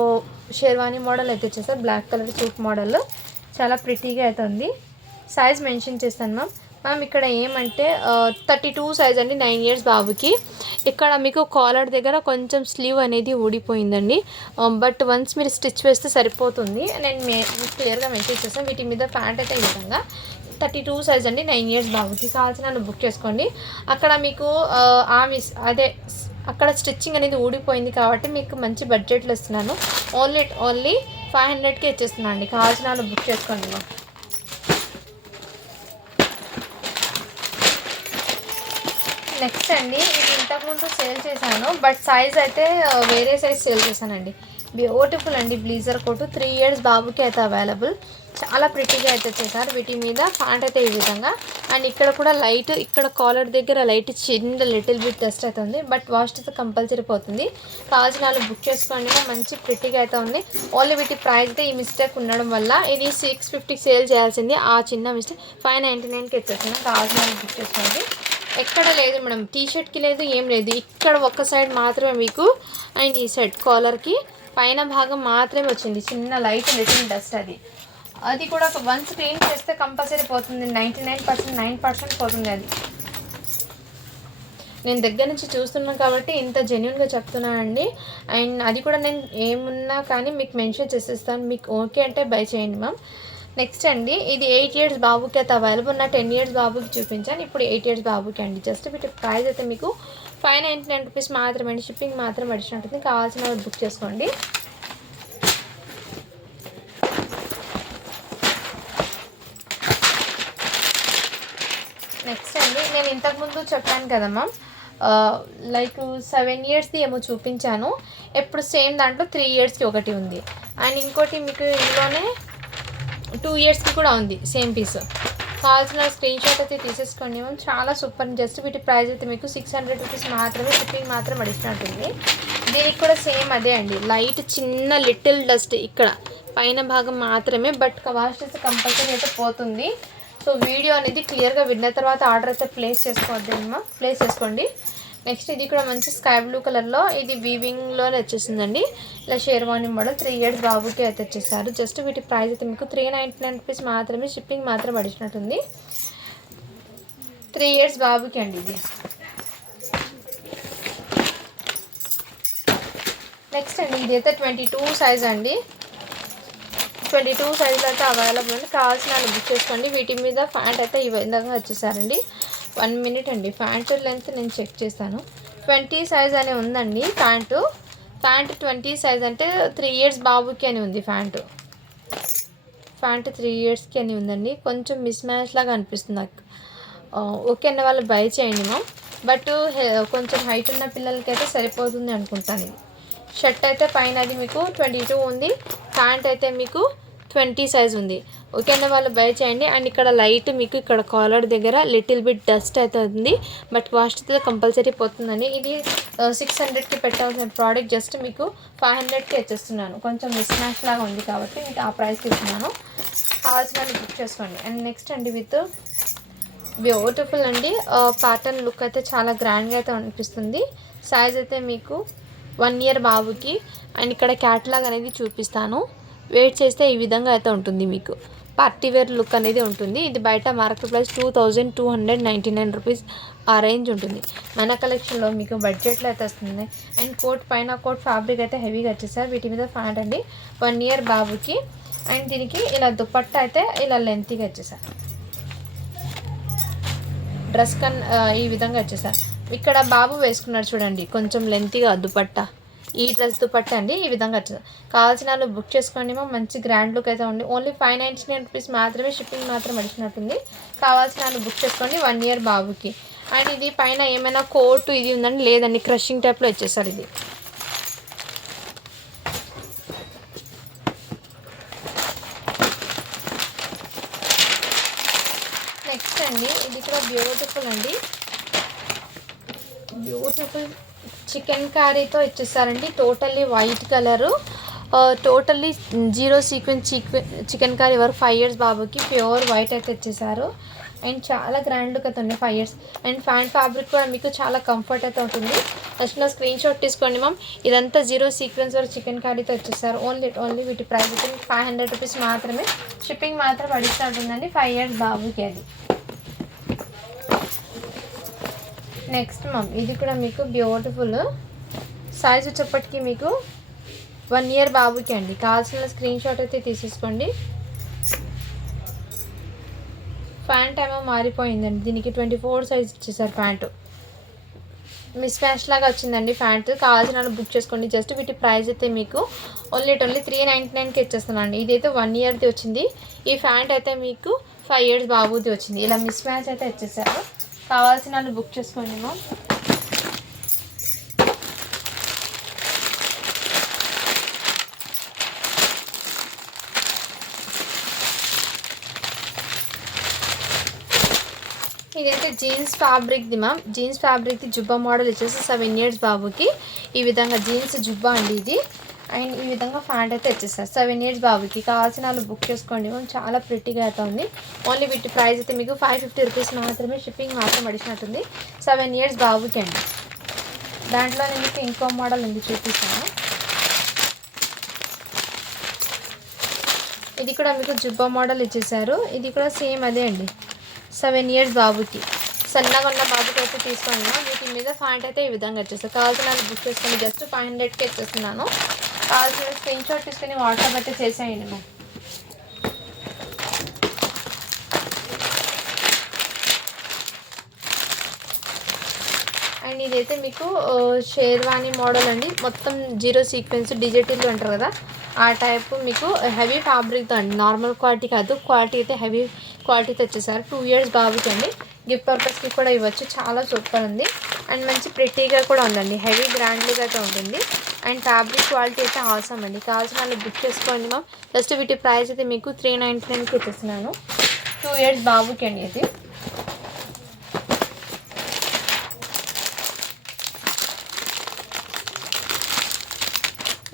షేర్వానీ మోడల్ అయితే ఇచ్చేసారు. బ్లాక్ కలర్ సూట్ మోడల్ చాలా ప్రిటీగా అయితే ఉంది. సైజ్ మెన్షన్ చేస్తాను మ్యామ్. ఇక్కడ ఏమంటే 32 సైజ్ అండి, 9 ఇయర్స్ బాబుకి. ఇక్కడ మీకు కాలర్ దగ్గర కొంచెం స్లీవ్ అనేది ఊడిపోయిందండి. బట్ వన్స్ మీరు స్టిచ్ వేస్తే సరిపోతుంది. నేను క్లియర్గా మెన్షన్ చేస్తాను. వీటి మీద ప్యాంట్ అయితే ఈ విధంగా 32 సైజ్ అండి, 9 ఇయర్స్ బాబుకి. కావాల్సిన బుక్ చేసుకోండి. అక్కడ మీకు అక్కడ స్టిచ్చింగ్ అనేది ఊడిపోయింది కాబట్టి మీకు మంచి బడ్జెట్లో ఇస్తున్నాను. ఓన్లీ 500కి ఇచ్చేస్తున్నాను అండి. కావాల్సిన బుక్ చేసుకోండి మ్యామ్. నెక్స్ట్ అండి, ఇది ఇంతకుముందు సేల్ చేశాను బట్ సైజ్ అయితే వేరే సైజ్ సేల్ చేశానండి. బ్యూటిఫుల్ అండి బ్లీజర్ కోటు. 3 ఇయర్స్ బాబుకి అయితే అవైలబుల్. చాలా ప్రిటీగా అయితే వచ్చేసారు. వీటి మీద ప్యాంట్ అయితే ఈ విధంగా. అండ్ ఇక్కడ కూడా లైట్, ఇక్కడ కాలర్ దగ్గర లైట్ చిన్న లిటిల్ బిట్ డస్ట్ అయితే ఉంది. బట్ వాష్ అయితే కంపల్సరీ పోతుంది. కావాల్సిన వాళ్ళు బుక్ చేసుకోండి. మంచి ప్రిటీగా అయితే ఉంది. ఓన్లీ వీటి ప్రైస్ అయితే ఈ మిస్టేక్ ఉండడం వల్ల ఇది 650 సేల్ చేయాల్సింది. ఆ చిన్న మిస్టేక్ 599కి వచ్చేసింది. కావాల్సిన వాళ్ళు బుక్ చేసుకోండి. ఎక్కడ లేదు మేడం, టీషర్ట్కి లేదు, ఏం లేదు. ఇక్కడ ఒక సైడ్ మాత్రమే మీకు. అండ్ ఈ సైడ్ కాలర్కి పైన భాగం మాత్రమే వచ్చింది చిన్న లైట్ లిటిల్ డస్ట్. అది కూడా వన్స్ క్లీన్ చేస్తే కంపల్సరీ పోతుంది. 99% పోతుంది అది. నేను దగ్గర నుంచి చూస్తున్నాను కాబట్టి ఇంత జెన్యున్గా చెప్తున్నానండి. అండ్ అది కూడా నేను ఏమున్నా కానీ మీకు మెన్షన్ చేసేస్తాను. మీకు ఓకే అంటే బై చేయండి మ్యామ్. నెక్స్ట్ అండి, ఇది 8 ఇయర్స్ బాబుకి అయితే అవైలబుల్. నా 10 ఇయర్స్ బాబుకి చూపించాను, ఇప్పుడు 8 ఇయర్స్ బాబుకి అండి. జస్ట్ వీటి ప్రైస్ అయితే మీకు 599 రూపీస్ మాత్రమే అండి. షిప్పింగ్ మాత్రం అడిషనల్ ఉంటుంది. కావాల్సిన వాళ్ళు బుక్ చేసుకోండి. నెక్స్ట్ అండి, నేను ఇంతకుముందు చెప్పాను కదా మ్యామ్, లైక్ 7 ఇయర్స్ది ఏమో చూపించాను. ఎప్పుడు సేమ్ దాంట్లో 3 ఇయర్స్కి ఒకటి ఉంది. అండ్ ఇంకోటి మీకు ఇందులోనే 2 ఇయర్స్కి కూడా ఉంది సేమ్ పీస్. కావాల్సిన స్క్రీన్ షాట్ అయితే తీసేసుకోండి మ్యామ్. చాలా సూపర్. జస్ట్ వీటి ప్రైస్ అయితే మీకు 600 రూపీస్ మాత్రమే. షిప్పింగ్ మాత్రం అడిషనల్ ఉంటుంది. దీనికి కూడా సేమ్ అదే అండి. లైట్ చిన్న లిటిల్ డస్ట్ ఇక్కడ పైన భాగం మాత్రమే, బట్ వాష్ చేస్తే కంపల్సరీ అయితే పోతుంది. సో వీడియో అనేది క్లియర్గా విన్న తర్వాత ఆర్డర్ అయితే ప్లేస్ చేసుకోండి. నెక్స్ట్ ఇది కూడా మంచి స్కై బ్లూ కలర్లో, ఇది వీవింగ్లోనే వచ్చేసిందండి. ఇలా షేర్వాణి మోడల్ 3 ఇయర్స్ బాబుకి అయితే వచ్చేసారు. జస్ట్ వీటి ప్రైస్ అయితే మీకు 399 రూపీస్ మాత్రమే. షిప్పింగ్ మాత్రం అడిచినట్టుంది. 3 ఇయర్స్ బాబుకి అండి ఇది. నెక్స్ట్ అండి ఇదైతే 22 సైజ్ అండి. 22 సైజులో అయితే అవైలబుల్ అండి. కావాల్సిన వాళ్ళు బుక్ చేసుకోండి. వీటి మీద ప్యాంట్ అయితే ఈ విధంగా వచ్చేసారండి. 1 మినిట్ అండి. ప్యాంట్ లెంత్ నేను చెక్ చేస్తాను. 20 సైజ్ అని ఉందండి ప్యాంటు. 20 సైజ్ అంటే 3 ఇయర్స్ బాబుకి అని ఉంది ప్యాంటు 3 ఇయర్స్కి అని ఉందండి. కొంచెం మిస్ మ్యాచ్ లాగా అనిపిస్తుంది నాకు. ఓకే అన్న వాళ్ళు బై చేయండి మ్యామ్. బట్ కొంచెం హైట్ ఉన్న పిల్లలకి అయితే సరిపోతుంది అనుకుంటాను. ఇది షర్ట్ అయితే పైన అది మీకు 22 ఉంది. ప్యాంట్ అయితే మీకు 20 సైజ్ ఉంది. ఓకే అన్న వాళ్ళు బై చేయండి. అండ్ ఇక్కడ లైట్ మీకు ఇక్కడ కాలర్ దగ్గర లిటిల్ బిట్ డస్ట్ అయితే ఉంది, బట్ కాస్ట్ అయితే కంపల్సరీ పోతుందండి. ఇది 600కి పెట్టాల్సిన ప్రోడక్ట్ జస్ట్ మీకు 500కి వచ్చేస్తున్నాను. కొంచెం మిస్ మ్యాచ్ లాగా ఉంది కాబట్టి మీకు ఆ ప్రైస్కి ఇస్తున్నాను. కావాల్సిన బుక్ చేసుకోండి. అండ్ నెక్స్ట్ అండి విత్ బ్యూటిఫుల్ అండి ప్యాటర్న్ లుక్ అయితే చాలా గ్రాండ్గా అయితే అనిపిస్తుంది. సైజ్ అయితే మీకు 1 ఇయర్ బాబుకి. అండ్ ఇక్కడ క్యాట్లాగ్ అనేది చూపిస్తాను. వెయిట్ చేస్తే ఈ విధంగా అయితే ఉంటుంది. మీకు పార్టీ వేర్ లుక్ అనేది ఉంటుంది. ఇది బయట మార్కెట్ ప్రైస్ 2299 రూపీస్ ఆ రేంజ్ ఉంటుంది. మన కలెక్షన్లో మీకు బడ్జెట్లో అయితే వస్తుంది. అండ్ కోట్ పైన కోట్ ఫ్యాబ్రిక్ అయితే హెవీగా వచ్చేసారు. వీటి మీద ప్యాంట్ అండి 1 ఇయర్ బాబుకి. అండ్ దీనికి ఇలా దుపట్టా అయితే ఇలా లెంతీగా వచ్చేసారు. డ్రెస్ ఈ విధంగా వచ్చేసారు. ఇక్కడ బాబు వేసుకున్నారు చూడండి కొంచెం లెంతీగా దుపట్టా. ఈ డ్రెస్ దుపట్టా అండి ఈ విధంగా వచ్చేసారు. కావాల్సిన వాళ్ళు బుక్ చేసుకోండి. మంచి గ్రాండ్ లుక్ అయితే ఉంది. ఓన్లీ 599 రూపీస్ మాత్రమే. షిప్పింగ్ మాత్రం అడిగినట్టుంది. కావాల్సిన వాళ్ళు బుక్ చేసుకోండి 1 ఇయర్ బాబుకి. అండ్ ఇది పైన ఏమైనా కోటు ఇది ఉందండి, లేదండి క్రషింగ్ టైప్లో వచ్చేసారు. ఇది నెక్స్ట్ అండి ఇది కూడా బ్యూటిఫుల్ అండి. బ్యూటిఫుల్ చికెన్ కర్రీతో ఇచ్చేసారండి. Totally white colour, totally 0 sequence chikankari వరకు 5 ఇయర్స్ బాబుకి ప్యూర్ వైట్ అయితే ఇచ్చేసారు. అండ్ చాలా గ్రాండ్ లుక్ అయితే ఉంది 5 ఇయర్స్. అండ్ ఫ్యాంట్ ఫ్యాబ్రిక్ కూడా మీకు చాలా కంఫర్ట్ అయితే ఉంటుంది. ఫస్ట్ నా స్క్రీన్ షాట్ తీసుకోండి మ్యామ్. ఇదంతా 0 సీక్వెన్స్ వరకు చికెన్ కర్రీతో వచ్చేసారు. ఓన్లీ వీటి ప్రైస్ అయితే 500 రూపీస్ మాత్రమే. షిప్పింగ్ మాత్రం అడిషనల్ ఉంటుందండి 5 ఇయర్స్ బాబుకి అది. నెక్స్ట్ మ్యామ్ ఇది కూడా మీకు బ్యూటిఫుల్ సైజ్ వచ్చేప్పటికి మీకు 1 ఇయర్ బాబుకి అండి. కావాల్సిన స్క్రీన్ షాట్ అయితే తీసేసుకోండి. ప్యాంట్ ఏమో మారిపోయిందండి. దీనికి 24 సైజ్ ఇచ్చేసారు. ప్యాంటు మిస్ మ్యాచ్ లాగా వచ్చిందండి ప్యాంటు. కావాల్సిన బుక్ చేసుకోండి. జస్ట్ వీటి ప్రైస్ అయితే మీకు ఓన్లీ 399కి ఇచ్చేస్తున్నాను. ఇదైతే 1 ఇయర్ది వచ్చింది. ఈ ప్యాంట్ అయితే మీకు 5 ఇయర్స్ బాబుది వచ్చింది. ఇలా మిస్ మ్యాచ్ అయితే ఇచ్చేసారు. కావాల్సిన వాళ్ళు బుక్ చేసుకోండి మ్యామ్. ఇదైతే జీన్స్ ఫ్యాబ్రిక్ది మ్యామ్. జీన్స్ ఫ్యాబ్రిక్ది జుబ్బా మోడల్ వచ్చేసి 7 ఇయర్స్ బాబుకి. ఈ విధంగా జీన్స్ జుబ్బా అండి ఇది. అండ్ ఈ విధంగా ప్యాంట్ అయితే వచ్చేస్తారు 7 ఇయర్స్ బాబుకి. కావాల్సిన వాళ్ళు బుక్ చేసుకోండి మ్యామ్. చాలా ప్రిట్టిగా అయితే ఉంది. ఓన్లీ వీటి ప్రైస్ అయితే మీకు 550 రూపీస్ మాత్రమే. షిప్పింగ్ మాత్రం అడిగినట్టుంది. 7 ఇయర్స్ బాబుకి అండి. దాంట్లో నేను మీకు ఇంకో మోడల్ ఉంది చూపిస్తాను. ఇది కూడా మీకు జుబ్బా మోడల్ ఇచ్చేసారు. ఇది కూడా సేమ్ అదే అండి 7 ఇయర్స్ బాబుకి. సన్నగా ఉన్న బాబుకి అయితే తీసుకోండి. వీటి మీద ప్యాంట్ అయితే ఈ విధంగా వచ్చేస్తారు. కావాల్సిన వాళ్ళు బుక్ చేసుకొని జస్ట్ 500కి ఇచ్చేస్తున్నాను. కావాల్సిన స్క్రీన్ షాట్ తీసుకొని వాట్సాప్ అయితే చేసేయండి మ్యామ్. అండ్ ఇదైతే మీకు షేర్వాణి మోడల్ అండి. మొత్తం 0 సీక్వెన్స్ డిజిటల్ అంటారు కదా ఆ టైపు. మీకు హెవీ ఫ్యాబ్రిక్తో అండి. నార్మల్ క్వాలిటీ కాదు, క్వాలిటీ అయితే హెవీ క్వాలిటీతో వచ్చేసారు. 2 ఇయర్స్ బాబుకి అండి. గిఫ్ట్ పర్పస్కి కూడా ఇవ్వచ్చు. చాలా సూపర్ ఉంది అండ్ మంచి ప్రిటీగా కూడా ఉందండి. హెవీ బ్రాండ్గా అయితే ఉంటుంది అండ్ ఫ్యాబ్రిక్ క్వాలిటీ అయితే అవసరం అండి. కావాల్సిన వాళ్ళు బుక్ చేసుకోండి మ్యామ్. జస్ట్ వీటి ప్రైస్ అయితే మీకు 399కి ఇచ్చేస్తున్నాను. 2 years బాబుకి అండి ఇది.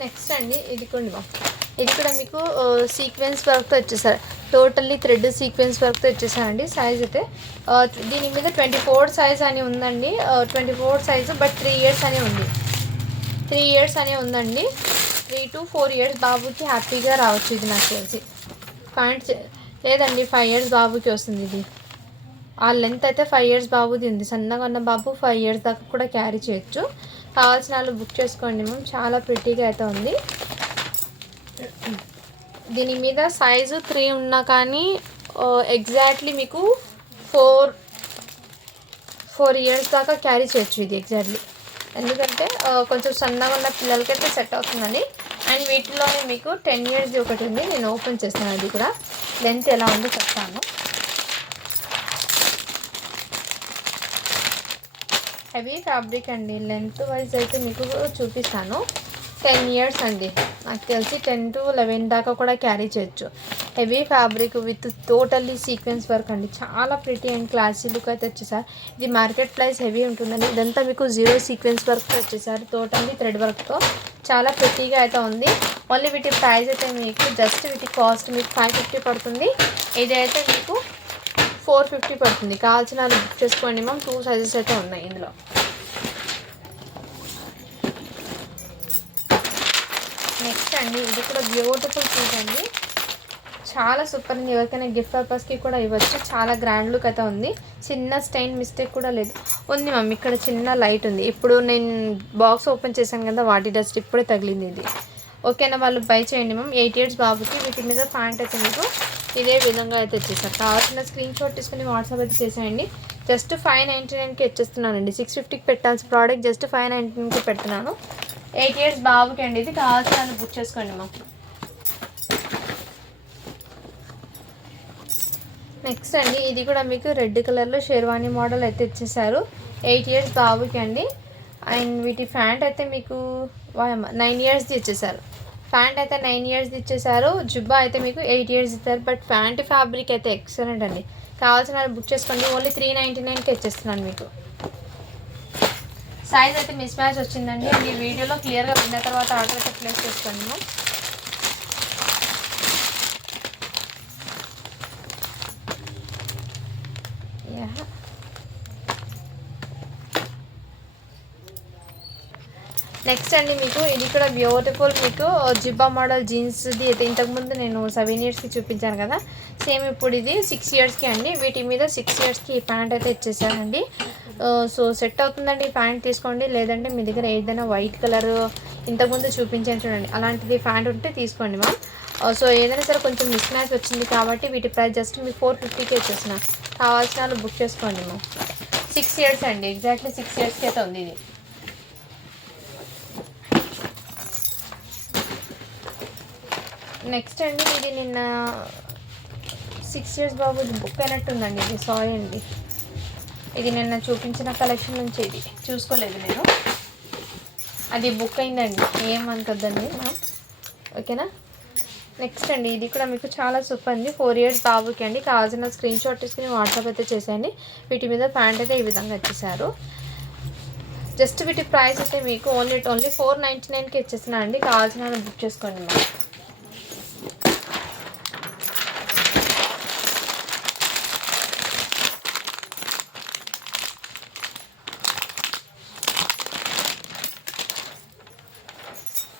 నెక్స్ట్ అండి ఇది కూడా ఇది కూడా మీకు సీక్వెన్స్ వర్క్తో వచ్చేసారు. టోటల్లీ థ్రెడ్ సీక్వెన్స్ వర్క్తో వచ్చేసారండి. సైజ్ అయితే దీని మీద 24 సైజ్ అని ఉందండి. 24 సైజు బట్ 3 years అని ఉంది. 3 years అని ఉందండి. 3 to 4 years బాబుకి హ్యాపీగా రావచ్చు. ఇది నాకు తెలిసి ప్యాంట్ లేదండి 5 years బాబుకి వస్తుంది. ఇది ఆ లెంత్ అయితే 5 years బాబుది ఉంది. సన్నగా ఉన్న బాబు 5 years దాకా కూడా క్యారీ చేయొచ్చు. కావాల్సిన వాళ్ళు బుక్ చేసుకోండి మ్యామ్. చాలా ప్రిటీగా అయితే ఉంది. దీని మీద సైజు 3 ఉన్నా కానీ ఎగ్జాక్ట్లీ మీకు 4 years దాకా క్యారీ చేయొచ్చు ఇది ఎగ్జాక్ట్లీ. ఎందుకంటే కొంచెం సన్నగా ఉన్న పిల్లలకైతే సెట్ అవుతుందండి. అండ్ వీటిలోనే మీకు 10 years ఒకటి ఉంది. నేను ఓపెన్ చేస్తాను. అది కూడా లెంత్ ఎలా ఉందో చెప్తాను. హెవీ ఫ్యాబ్రిక్ అండి. లెంత్ వైజ్ అయితే మీకు చూపిస్తాను. 10 years అండి. నాకు తెలిసి 10 to 11 దాకా కూడా క్యారీ చేయొచ్చు. Heavy fabric with totally sequence work అండి. చాలా ప్రిటీ అండ్ క్లాసీ లుక్ అయితే వచ్చేసారు. ఇది మార్కెట్ ప్రైస్ హెవీ ఉంటుందండి. ఇదంతా మీకు 0 సీక్వెన్స్ వర్క్తో వచ్చేసారు. టోటల్లీ థ్రెడ్ వర్క్తో చాలా ప్రిటీగా అయితే ఉంది. ఓన్లీ వీటి ప్రైస్ అయితే మీకు జస్ట్ వీటి కాస్ట్ మీకు 550 పడుతుంది. ఇది అయితే మీకు 450 పడుతుంది. కావాల్సిన వాళ్ళు బుక్ చేసుకోండి మ్యామ్. 2 సైజెస్ అయితే ఉన్నాయి ఇందులో. నెక్స్ట్ అండి ఇది కూడా బ్యూటిఫుల్ పీస్ అండి. చాలా సూపర్ ఉంది. ఎవరికైనా గిఫ్ట్ పర్పస్కి కూడా ఇవ్వచ్చు. చాలా గ్రాండ్ లుక్ అయితే ఉంది. చిన్న స్టైన్ మిస్టేక్ కూడా లేదు. ఉంది మ్యామ్. ఇక్కడ చిన్న లైట్ ఉంది. ఇప్పుడు నేను బాక్స్ ఓపెన్ చేశాను కదా, వాటి డస్ట్ ఇప్పుడే తగిలింది ఇది. ఓకేనా, వాళ్ళు బై చేయండి మ్యామ్. 8 years బాబుకి. వీటి మీద ప్యాంట్ అయితే మీకు ఇదే విధంగా అయితే వచ్చేసారు. కావాల్సిన స్క్రీన్ షాట్ తీసుకుని వాట్సాప్ అయితే చేసేయండి. జస్ట్ 599కి ఇచ్చేస్తున్నానండి. 650కి పెట్టాల్సిన ప్రోడక్ట్ జస్ట్ 599కి పెడుతున్నాను. 8 years బాబుకి అండి. ఇది కావాల్సిన వాళ్ళు బుక్ చేసుకోండి మ్యామ్. నెక్స్ట్ అండి ఇది కూడా మీకు రెడ్ కలర్లో షేర్వానీ మోడల్ అయితే ఇచ్చేసారు. 8 years బాబుకి అండి. అండ్ వీటి ప్యాంట్ అయితే మీకు 9 yearsది ఇచ్చేసారు. ప్యాంట్ అయితే 9 yearsది ఇచ్చేసారు. జుబ్బా అయితే మీకు 8 years ఇచ్చారు. బట్ ప్యాంట్ ఫ్యాబ్రిక్ అయితే ఎక్సలెంట్ అండి. కావాల్సిన వాళ్ళు బుక్ చేసుకోండి. ఓన్లీ 399కి ఇచ్చేస్తున్నాను మీకు. సైజ్ అయితే మిస్ మ్యాచ్ వచ్చిందండి. మీ వీడియోలో క్లియర్గా విన్న తర్వాత ఆర్డర్ అయితే ప్లేస్ చేసుకోండి మ్యామ్. నెక్స్ట్ అండి మీకు ఇది కూడా బ్యూటిఫుల్ మీకు జిబ్బా మోడల్ జీన్స్ది అయితే ఇంతకుముందు నేను 7 yearsకి చూపించాను కదా, సేమ్ ఇప్పుడు ఇది 6 yearsకి అండి. వీటి మీద 6 yearsకి ఈ ప్యాంట్ అయితే ఇచ్చేసానండి. సో సెట్ అవుతుందండి. ఈ ప్యాంట్ తీసుకోండి. లేదంటే మీ దగ్గర ఏదైనా వైట్ కలర్ ఇంతకుముందు చూపించాను చూడండి, అలాంటిది ప్యాంట్ ఉంటే తీసుకోండి మ్యామ్. సో ఏదైనా సరే కొంచెం మిస్ మ్యాచ్ వచ్చింది కాబట్టి వీటి ప్రైస్ జస్ట్ మీకు 450కి ఇచ్చేసిన. కావాల్సిన వాళ్ళు బుక్ చేసుకోండి మ్యామ్. 6 years అండి. ఎగ్జాక్ట్లీ 6 yearsకి అయితే ఉంది ఇది. నెక్స్ట్ అండి ఇది నిన్న 6 years బాబు బుక్ అయినట్టుందండి. ఇది సారీ అండి. ఇది నిన్న చూపించిన కలెక్షన్ నుంచి ఇది చూసుకోలేదు నేను. అది బుక్ అయిందండి. ఏమనుకోద్దండి మ్యామ్. ఓకేనా. నెక్స్ట్ అండి ఇది కూడా మీకు చాలా సూపర్ అండి. 4 years బాబుకి అండి. కావాల్సిన స్క్రీన్ షాట్ తీసుకుని వాట్సాప్ అయితే చేసేయండి. వీటి మీద ప్యాంట్ అయితే ఈ విధంగా ఇచ్చేసారు. జస్ట్ వీటి ప్రైస్ అయితే మీకు ఓన్లీ 499కి ఇచ్చేసినా అండి. కావాల్సిన బుక్ చేసుకోండి మ్యామ్.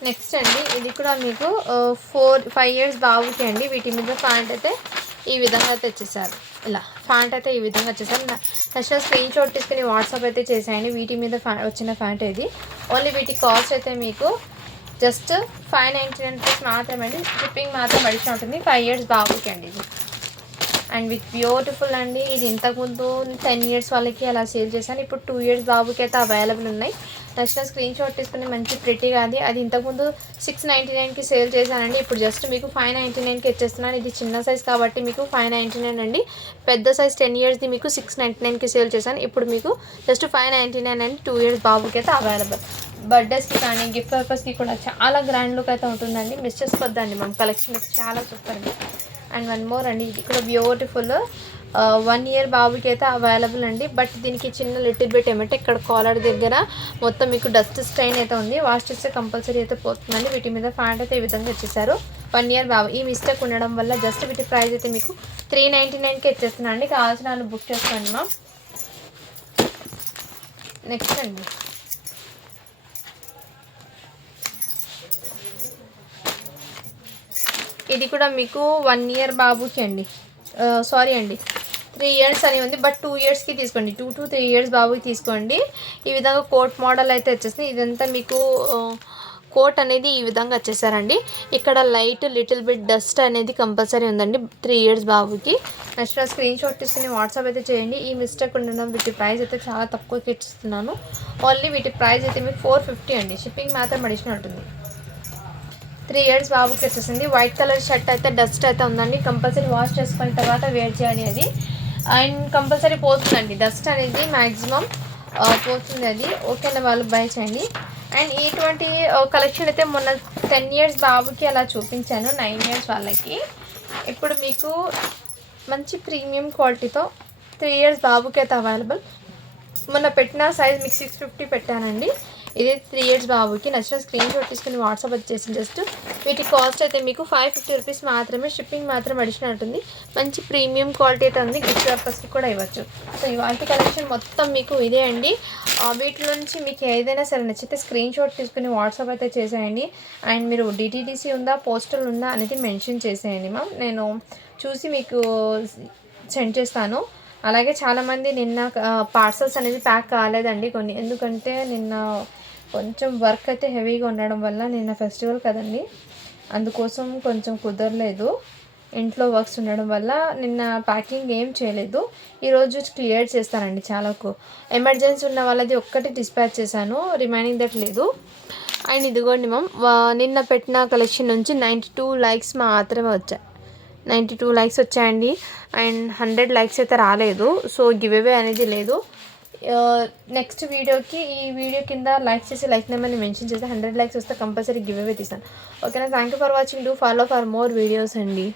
నెక్స్ట్ అండి ఇది కూడా మీకు 5 years బాబుకి అండి. వీటి మీద ప్యాంట్ అయితే ఈ విధంగా తెచ్చేసారు. ఇలా ప్యాంట్ అయితే ఈ విధంగా వచ్చేసారు. నెక్స్ట్ స్క్రీన్ షాట్ తీసుకుని వాట్సాప్ అయితే చేసేయండి. వీటి మీద వచ్చిన ప్యాంట్ ఇది. ఓన్లీ వీటి కాస్ట్ అయితే మీకు జస్ట్ 599 రూపీస్ మాత్రమే అండి. షిప్పింగ్ మాత్రం అడిషన్ ఉంటుంది. 5 years బాబుకి అండి ఇది. అండ్ విత్ బ్యూటిఫుల్ అండి. ఇది ఇంతకుముందు 10 years వాళ్ళకి అలా సేల్ చేశాను. ఇప్పుడు 2 years బాబుకి అయితే అవైలబుల్ ఉన్నాయి. నచ్చిన స్క్రీన్ షాట్ తీసుకుని మంచి ప్రిటీగా అది ఇంతకుముందు 699కి సేల్ చేశానండి. ఇప్పుడు జస్ట్ మీకు 599కి ఇచ్చేస్తున్నాను. ఇది చిన్న సైజ్ కాబట్టి మీకు 599 అండి. పెద్ద సైజ్ 10 ఇయర్స్ది మీకు 699కి సేల్ చేశాను. ఇప్పుడు మీకు జస్ట్ 599 అండి. 2 ఇయర్స్ బాబుకి అయితే అవైలబుల్. బర్త్డేస్కి కానీ గిఫ్ట్ పర్పస్కి కూడా చాలా గ్రాండ్ లుక్ అయితే ఉంటుందండి. మిస్ చేసుకోవద్దండి. మన కలెక్షన్ అయితే చాలా సూపర్ అండి. అండ్ వన్ మోర్ అండి, ఇది కూడా బ్యూటిఫుల్ 1 ఇయర్ బాబుకి అయితే అవైలబుల్ అండి. బట్ దీనికి చిన్న లిటిల్ బిట్ ఏమంటే ఇక్కడ కాలర్ దగ్గర మొత్తం మీకు డస్ట్ స్టైన్ అయితే ఉంది. వాష్ చేస్తే కంపల్సరీ అయితే పోతుందండి. వీటి మీద ప్యాంట్ అయితే ఈ విధంగా ఇచ్చేసారు. 1 ఇయర్ బాబు. ఈ మిస్టేక్ ఉండడం వల్ల జస్ట్ వీటి ప్రైస్ అయితే మీకు 399కి ఇచ్చేస్తున్నాను అండి. కావాల్సిన వాళ్ళు బుక్ చేసుకోండి మా. నెక్స్ట్ అండి, ఇది కూడా మీకు 1 ఇయర్ బాబుకి అండి. సారీ అండి, 3 ఇయర్స్ అని ఉంది. బట్ 2 ఇయర్స్కి తీసుకోండి. 2 to 3 ఇయర్స్ బాబుకి తీసుకోండి. ఈ విధంగా కోట్ మోడల్ అయితే వచ్చేసింది. ఇదంతా మీకు కోట్ అనేది ఈ విధంగా వచ్చేసారండి. ఇక్కడ లైట్ లిటిల్ బిట్ డస్ట్ అనేది కంపల్సరీ ఉందండి 3 ఇయర్స్ బాబుకి. నెక్స్ట్ స్క్రీన్ షాట్ తీసుకుని వాట్సాప్ అయితే చేయండి. ఈ మిస్టేక్ ఉండడం వీటి ప్రైస్ అయితే చాలా తక్కువకి ఇస్తున్నాను. ఓన్లీ వీటి ప్రైస్ అయితే మీకు 450 అండి. షిప్పింగ్ మాత్రం అడిషనల్ ఉంటుంది. 3 ఇయర్స్ బాబుకి వచ్చేసింది. వైట్ కలర్ షర్ట్ అయితే డస్ట్ అయితే ఉందండి. కంపల్సరీ వాష్ చేసుకున్న తర్వాత వేర్ చేయాలి అది. అండ్ కంపల్సరీ పోతుందండి డస్ట్ అనేది, మ్యాక్సిమం పోతుంది అది. ఓకేనా, వాళ్ళు బై చేయండి. అండ్ ఇటువంటి కలెక్షన్ అయితే మొన్న 10 ఇయర్స్ బాబుకి అలా చూపించాను, 9 ఇయర్స్ వాళ్ళకి. ఇప్పుడు మీకు మంచి ప్రీమియం క్వాలిటీతో 3 ఇయర్స్ బాబుకి అయితే అవైలబుల్. మొన్న పెట్టిన సైజ్ మీకు 650 పెట్టానండి. ఇది 3 ఇయర్స్ బాబుకి. నచ్చిన స్క్రీన్ షాట్ తీసుకుని వాట్సాప్ వచ్చేసి జస్ట్ వీటి కాస్ట్ అయితే మీకు 550 రూపీస్ మాత్రమే. షిప్పింగ్ మాత్రం అడిషనల్ ఉంటుంది. మంచి ప్రీమియం క్వాలిటీ అయితే ఉంది. గిఫ్ట్ పర్పస్కి కూడా ఇవ్వచ్చు. సో ఇవాళ కలెక్షన్ మొత్తం మీకు ఇదే అండి. వీటిలో నుంచి మీకు ఏదైనా సరే నచ్చితే స్క్రీన్ షాట్ తీసుకుని వాట్సాప్ అయితే చేసేయండి. అండ్ మీరు డిటీడీసీ ఉందా, పోస్టల్ ఉందా అనేది మెన్షన్ చేసేయండి మ్యామ్. నేను చూసి మీకు సెండ్ చేస్తాను. అలాగే చాలామంది నిన్న పార్సల్స్ అనేది ప్యాక్ కాలేదండి కొన్ని, ఎందుకంటే నిన్న కొంచెం వర్క్ అయితే హెవీగా ఉండడం వల్ల, నిన్న ఫెస్టివల్ కదండి, అందుకోసం కొంచెం కుదరలేదు. ఇంట్లో వర్క్స్ ఉండడం వల్ల నిన్న ప్యాకింగ్ ఏం చేయలేదు. ఈరోజు క్లియర్ చేస్తానండి. చాలాకు ఎమర్జెన్సీ ఉన్న వాళ్ళది ఒక్కటి డిస్పాచ్ చేశాను, రిమైనింగ్ దట్ లేదు. అండ్ ఇదిగోండి మ్యామ్, నిన్న పెట్టిన కలెక్షన్ నుంచి 92 లైక్స్ మాత్రమే వచ్చాయి. 92 లైక్స్ వచ్చాయండి. అండ్ 100 లైక్స్ అయితే రాలేదు. సో గివ్ అవే అనేది లేదు. నెక్స్ట్ వీడియోకి ఈ వీడియో కింద లైక్ చేసి లైక్ నెంబర్ని మెన్షన్ చేసి 100 లైక్స్ వస్తే కంపల్సరీ గివ్ అవే తీస్తాను. ఓకేనా, thank you for watching. Do follow for more videos అండి.